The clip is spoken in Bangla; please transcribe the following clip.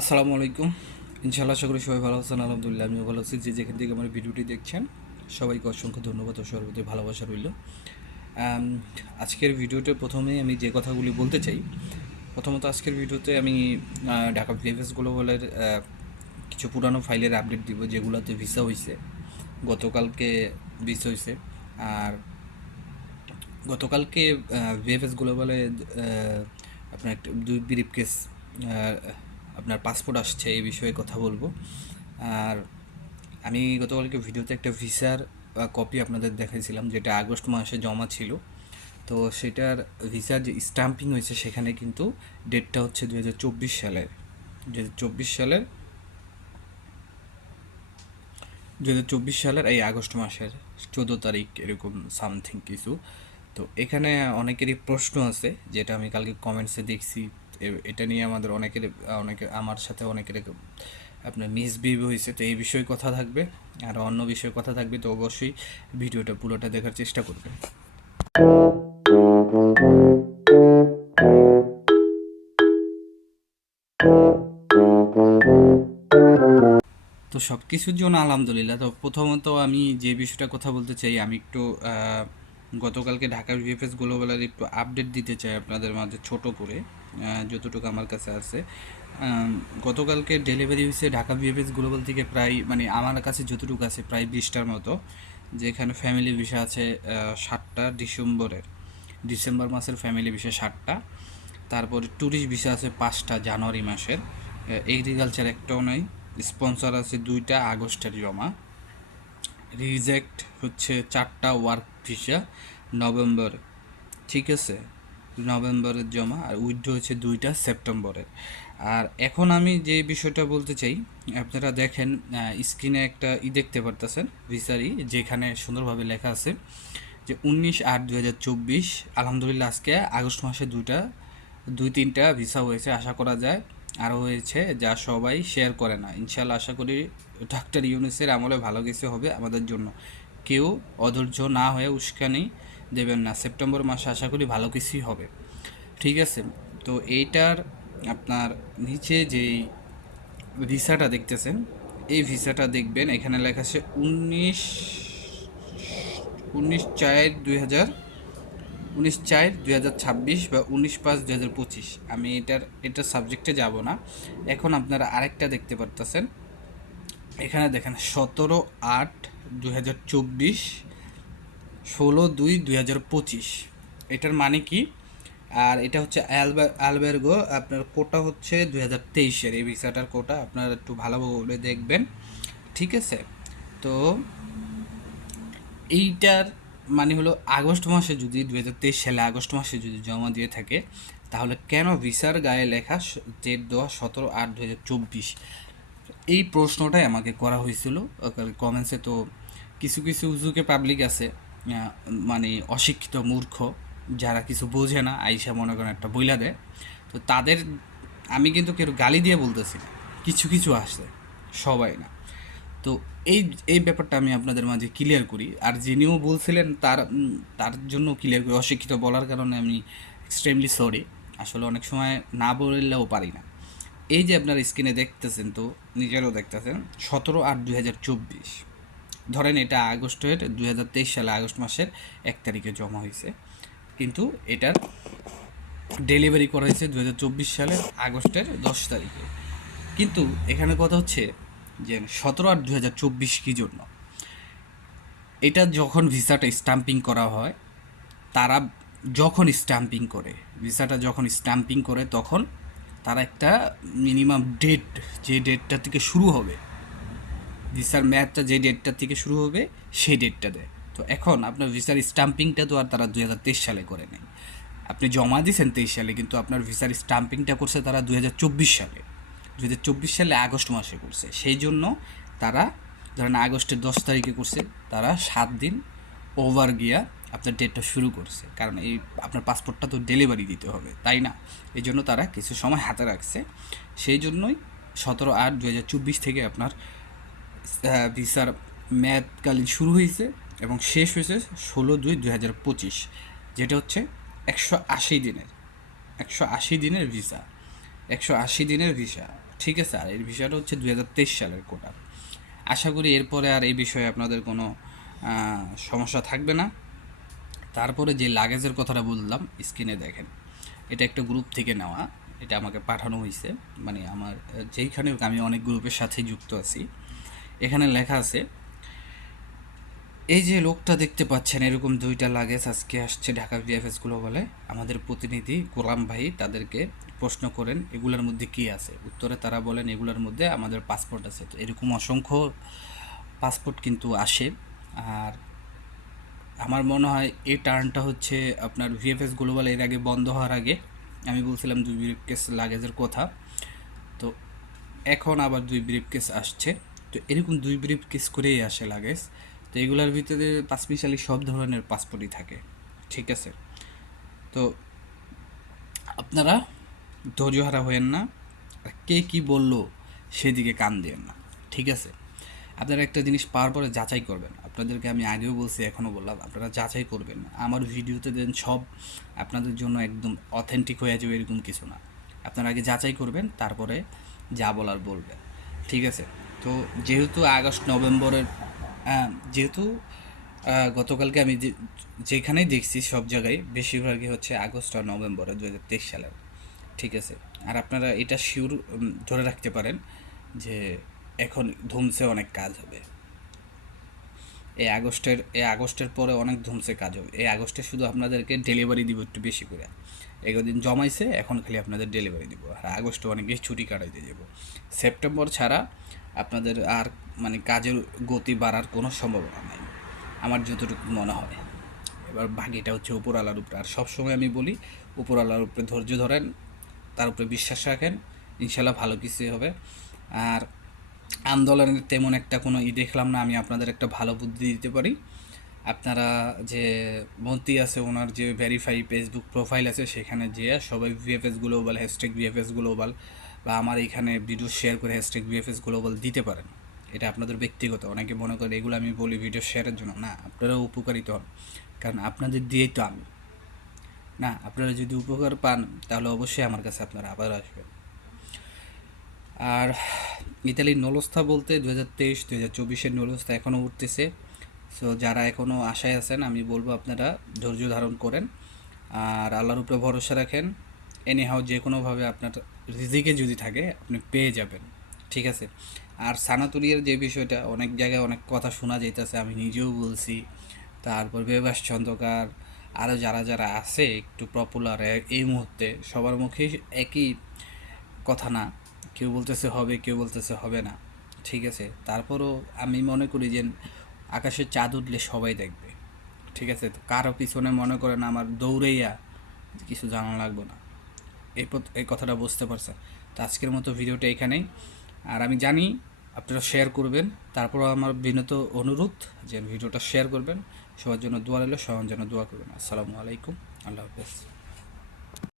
আসসালামু আলাইকুম। ইনশাআল্লাহ আশা করি সবাই ভালো আছেন। আলহামদুলিল্লাহ আমিও ভালো আছি। যে যেখান থেকে আমার ভিডিওটি দেখছেন সবাইকে অসংখ্য ধন্যবাদ ও সর্বদাই ভালোবাসা রইল। আম, আজকের ভিডিওতে প্রথমেই আমি যে কথাগুলি বলতে চাই, প্রথমত আজকের ভিডিওতে আমি ঢাকা ভিএফএস গ্লোবালের কিছু পুরানো ফাইলের আপডেট দিব যেগুলোতে ভিসা হয়েছে। গতকালকে ভিসা হয়েছে। আর গতকালকে ভিএফএস গ্লোবালে আপনার একটা দুই ব্রিফ কেস আপনার পাসপোর্ট আসছে, এই বিষয়ে কথা বলবো। আর আমি গতকালকে ভিডিওতে একটা ভিসার কপি আপনাদের দেখাইছিলাম, যেটা আগস্ট মাসে জমা ছিল। তো সেটার ভিসার যে স্টাম্পিং হয়েছে সেখানে কিন্তু ডেটটা হচ্ছে 2024 সালের, 2024 সালের 2024 সালের এই আগস্ট মাসের 14 তারিখ এরকম সামথিং কিছু। তো এখানে অনেকেরই প্রশ্ন আছে, যেটা আমি কালকে কমেন্টসে দেখছি। এটা নিয়ে আমাদের অনেকে আমার সাথে অনেকের আপনার মিসবিহেভ হয়েছে। তো এই বিষয়ে কথা থাকবে, আর অন্য বিষয়ে কথা থাকবে। তো অবশ্যই ভিডিওটা পুরোটা দেখার চেষ্টা করবেন। তো সব কিছুর জন্য আলহামদুলিল্লাহ। তো প্রথমত আমি যে বিষয়টা কথা বলতে চাই, আমি একটু গতকালকে ঢাকার ভিএফএস গ্লোবালের একটু আপডেট দিতে চাই আপনাদের মাঝে ছোট করে, যতটুকু আমার কাছে আছে। গতকালকে ডেলিভারি হয়েছে ঢাকা ভিএফএস গ্লোবাল থেকে প্রায়, মানে আমার কাছে যতটুকু আছে প্রায় 20টার মতো। যেখানে ফ্যামিলি ভিসা আছে 7টা, ডিসেম্বর মাসের ফ্যামিলি ভিসা 7টা। তারপরে ট্যুরিস্ট ভিসা আছে 5টা জানুয়ারি মাসের, এগ্রিকালচার একটাও নাই। স্পন্সর আছে 2টা আগস্টের জমা। রিজেক্ট হচ্ছে 4টা ওয়ার্ক ভিসা নভেম্বর, ঠিক আছে, নভেম্বরের জমা। আর উইথড্র হচ্ছে 2টা সেপ্টেম্বরের। আর এখন আমি যে বিষয়টা বলতে চাই, আপনারা দেখেন স্ক্রিনে একটা দেখতে পারতেছেন ভিসারি, যেখানে সুন্দরভাবে লেখা আছে যে 19/8/2024। আলহামদুলিল্লাহ আজকে আগস্ট মাসে দুই তিনটা ভিসা হয়েছে, আশা করা যায় আরও হয়েছে, যা সবাই শেয়ার করে না। ইনশাল্লাহ আশা করি ডাক্তার ইউনুসের আমলে ভালো কিছু হবে আমাদের জন্য। কেউ অধৈর্য না হয়ে উস্কানি দেবেন না। সেপ্টেম্বর মাসে আশা করি ভালো কিছুই হবে, ঠিক আছে। তো এইটার আপনার নিচে যেই ভিসাটা দেখতেছেন, এই ভিসাটা দেখবেন এখানে লেখা আছে 19/4/2026 বা 19/5/2025। আমি এটার সাবজেক্টে যাব না। এখন আপনারা আরেকটা দেখতে পারতেছেন, এখানে দেখেন 17/8/2024, 16/2/2025। এটার মানে কি? আর এটা হচ্ছে অ্যালবের্গো, আপনার কোটা হচ্ছে 2023-এর এই ভিসাটার কোটা, আপনারা একটু ভালোভাবে দেখবেন, ঠিক আছে। তো এইটার মানে হলো আগস্ট মাসে যদি 2023 সালে আগস্ট মাসে যদি জমা দিয়ে থাকে, তাহলে কেন ভিসার গায়ে লেখা ডেট দেওয়া 17/8/2024? এই প্রশ্নটাই আমাকে করা হয়েছিল কমেন্টসে। তো কিছু কিছু উজুকে পাবলিক আছে, মানে অশিক্ষিত মূর্খ, যারা কিছু বোঝে না, আইসা মনে করেন একটা বইলা দেয়। তো তাদের আমি কিন্তু কেউ গালি দিয়ে বলতেছি না, কিছু কিছু আসে, সবাই না। তো এই এই ব্যাপারটা আমি আপনাদের মাঝে ক্লিয়ার করি। আর যিনিও বলছিলেন তার জন্য ক্লিয়ার করি, অশিক্ষিত বলার কারণে আমি এক্সট্রিমলি সরি। আসলে অনেক সময় না বললেও পারি না। এই যে আপনার স্ক্রিনে দেখতেছেন, তো নিজেরও দেখতেছেন, 17/8/2024। ধরেন এটা আগস্টের 2023 সালে আগস্ট মাসের 1 তারিখে জমা হয়েছে, কিন্তু এটার ডেলিভারি করা হয়েছে 2024 সালের আগস্টের 10 তারিখে। কিন্তু এখানে কথা হচ্ছে যে 17/8/2024 কী জন্য? এটা যখন ভিসাটা স্টাম্পিং করা হয়, তারা যখন স্টাম্পিং করে, ভিসাটা যখন স্টাম্পিং করে, তখন তারা একটা মিনিমাম ডেট, যে ডেটটা থেকে শুরু হবে, ভিসার মেয়াদটা যে ডেটটা থেকে শুরু হবে সেই ডেটটা দেয়। তো এখন আপনার ভিসার স্টাম্পিংটা তো আর তারা 2023 সালে করে নেই। আপনি জমা দিয়েছেন 23 সালে, কিন্তু আপনার ভিসার স্টাম্পিংটা করছে তারা 2024 সালে, 2024 সালে আগস্ট মাসে করছে। সেই জন্য তারা ধরেন আগস্টের 10 তারিখে করছে, তারা 7 দিন ওভার গিয়া আপনার ডেটটা শুরু করছে। কারণ এই আপনার পাসপোর্টটা তো ডেলিভারি দিতে হবে, তাই না? এই জন্য তারা কিছু সময় হাতে রাখছে। সেই জন্যই 17/8/2024 থেকে আপনার ভিসার মেয়াদকালীন শুরু হয়েছে এবং শেষ হয়েছে 16/2/2025, যেটা হচ্ছে 180 দিনের 180 দিনের ভিসা, 180 দিনের ভিসা। ঠিক আছে, আর এর বিষয়টা হচ্ছে 2023 সালের কোটা। আশা করি এরপরে আর এই বিষয়ে আপনাদের কোনো সমস্যা থাকবে না। তারপরে যে লাগেজের কথাটা বললাম, স্ক্রিনে দেখেন, এটা একটা গ্রুপ থেকে নেওয়া, এটা আমাকে পাঠানো হয়েছে, মানে আমার যেইখানে আমি অনেক গ্রুপের সাথে যুক্ত আছি। এখানে লেখা আছে, এই যে লোকটা দেখতে পাচ্ছেন, এরকম 2টা লাগেজ আজকে আসছে ঢাকা ভিএফএস গ্লোবালে। আমাদের প্রতিনিধি গোলাম ভাই তাদেরকে প্রশ্ন করেন এগুলোর মধ্যে কী আছে। উত্তরে তারা বলেন এগুলোর মধ্যে আমাদের পাসপোর্ট আছে। তো এরকম অসংখ্য পাসপোর্ট কিন্তু আসে। আর আমার মনে হয় এই টার্নটা হচ্ছে আপনার ভিএফএস গ্লোবাল এর আগে বন্ধ হওয়ার আগে আমি বলছিলাম 2 ব্রিফকেস লাগেজের কথা, তো এখন আবার 2 ব্রিফকেস আসছে। তো এরকম 2 ব্রিফকেস করেই আসে লাগেজ। তো এগুলোর ভিতরে পাঁচমিশালি সব ধরনের পাসপোর্টই থাকে, ঠিক আছে। তো আপনারা ধৈর্য হারা হয়েন না, আর কে কী বললো সেদিকে কান দিয়েন না, ঠিক আছে। আপনারা একটা জিনিস পাওয়ার পরে যাচাই করবেন। আপনাদেরকে আমি আগেও বলছি, এখনও বললাম, আপনারা যাচাই করবেন। আমার ভিডিওতে দেন সব আপনাদের জন্য একদম অথেন্টিক হয়ে যাবে এরকম কিছু না। আপনারা আগে যাচাই করবেন, তারপরে যা বলার বলবেন, ঠিক আছে। তো যেহেতু আগস্ট নভেম্বরের যেহেতু গতকালকে আমি যেখানেই দেখছি সব জায়গায় বেশিরভাগই হচ্ছে আগস্ট আর নভেম্বরে 2023 সালের, ঠিক আছে। আর আপনারা এটা শিওর ধরে রাখতে পারেন যে এখন ধুমসে অনেক কাজ হবে। এই আগস্টের পরে অনেক ধুমসে কাজ হবে। এই আগস্টে শুধু আপনাদেরকে ডেলিভারি দিব একটু বেশি করে। এতদিন জমাইছে, এখন খালি আপনাদের ডেলিভারি দিব। আর আগস্টে অনেক বেশি ছুটি কাটাইতে যাব। সেপ্টেম্বর ছাড়া আপনাদের আর মানে কাজের গতি বাড়ার কোনো সম্ভাবনা নাই আমার যতটুকু মনে হয়। এবার বাকিটা হচ্ছে উপরওয়ালার উপরে। আর সবসময় আমি বলি, উপরওয়ালার উপরে ধৈর্য ধরেন, তার উপরে বিশ্বাস রাখেন, ইনশাল্লাহ ভালো কিছুই হবে। আর আন্দোলনের তেমন একটা কোনো দেখলাম না আমি আপনাদের একটা ভালো বুদ্ধি দিতে পারি। আপনারা যে মন্ত্রী আছে ওনার যে ভেরিফাই ফেসবুক প্রোফাইল আছে সেখানে যেয়ে সবাই VFS global hashtag VFS global বা আমার এইখানে ভিডিও শেয়ার করে হ্যাশট্যাগ ভিএফএস গ্লোবাল দিতে পারেন। এটা আপনাদের ব্যক্তিগত। অনেকে মনে করে এগুলো আমি বলি ভিডিও শেয়ারের জন্য, না, আপনারাও উপকারিত হন, কারণ আপনাদের দিয়েই তো আমি। না, আপনারা যদি উপকার পান তাহলে অবশ্যই আমার কাছে আপনারা আবার আসবেন। আর ইতালির নলস্থা বলতে 2023 2024-এর নলস্থা এখনও উঠতেছে। সো যারা এখনও আশায় আছেন আমি বলবো আপনারা ধৈর্য ধারণ করেন আর আল্লাহর উপরে ভরসা রাখেন। এনিহাও যে কোনোভাবে আপনার রিজিকে যদি থাকে আপনি পেয়ে যাবেন, ঠিক আছে। আর সানাতুরিয়ার যে বিষয়টা অনেক জায়গায় অনেক কথা শোনা যাইতেছে, আমি নিজেও বলছি, তারপর বেবাস চন্দকার, আরও যারা যারা আছে একটু পপুলার এই মুহূর্তে সবার মুখেই একই কথা, না কেউ বলতেছে হবে কেউ বলতেছে হবে না, ঠিক আছে। তারপরও আমি মনে করি যে আকাশের চাঁদ উঠলে সবাই দেখবে, ঠিক আছে। তো কারো পিছনে মনে করেন আমার দৌড়াইয়া কিছু জানা লাগবে না, এই কথাটা বুঝতে পারছেন। তো আজকের মতো ভিডিওটা এখানেই। আর আমি জানি আপনারা শেয়ার করবেন, তারপরও আমার বিনত অনুরোধ যে ভিডিওটা শেয়ার করবেন। সবার জন্য দোয়া রইল, সবার জন্য দোয়া করবেন। আসসালামু আলাইকুম, আল্লাহ হাফেজ।